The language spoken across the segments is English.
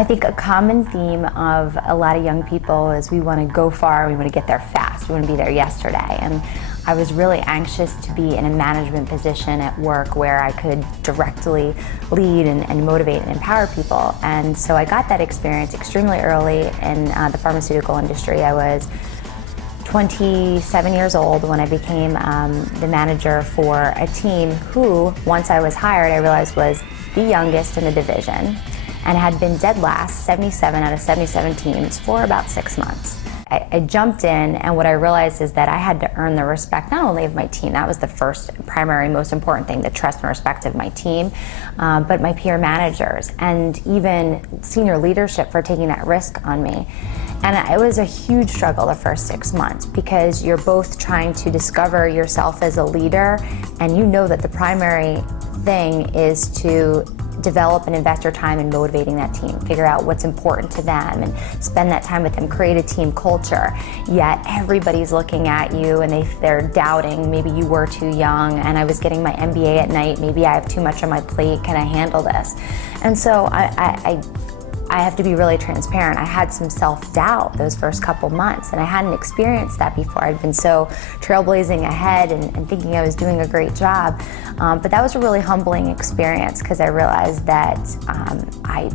I think a common theme of a lot of young people is we want to go far, we want to get there fast, we want to be there yesterday. And I was really anxious to be in a management position at work where I could directly lead and motivate and empower people. And so I got that experience extremely early in the pharmaceutical industry. I was 27 years old when I became the manager for a team who, once I was hired, I realized was the youngest in the division and had been dead last, 77 out of 77 teams, for about 6 months. I jumped in, and what I realized is that I had to earn the respect not only of my team, that was the first, primary, most important thing, the trust and respect of my team, but my peer managers and even senior leadership for taking that risk on me. And it was a huge struggle the first 6 months because you're both trying to discover yourself as a leader, and you know that the primary thing is to develop and invest your time in motivating that team, figure out what's important to them and spend that time with them, create a team culture. Yet everybody's looking at you and they're doubting, maybe you were too young and I was getting my MBA at night, maybe I have too much on my plate, can I handle this? And so I have to be really transparent. I had some self-doubt those first couple months, and I hadn't experienced that before. I'd been so trailblazing ahead and thinking I was doing a great job. But that was a really humbling experience because I realized that I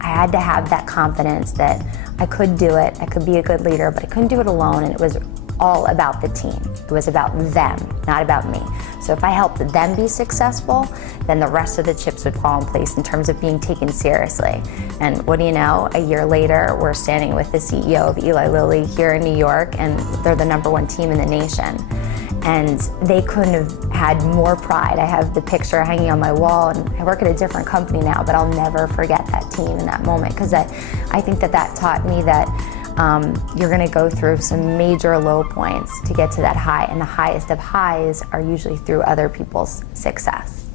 had to have that confidence that I could do it, I could be a good leader, but I couldn't do it alone, and it was all about the team. It was about them, not about me. So if I helped them be successful, then the rest of the chips would fall in place in terms of being taken seriously. And what do you know, a year later, we're standing with the CEO of Eli Lilly here in New York, and they're the #1 team in the nation. And they couldn't have had more pride. I have the picture hanging on my wall, and I work at a different company now, but I'll never forget that team in that moment, because I think that taught me that you're going to go through some major low points to get to that high, and the highest of highs are usually through other people's success.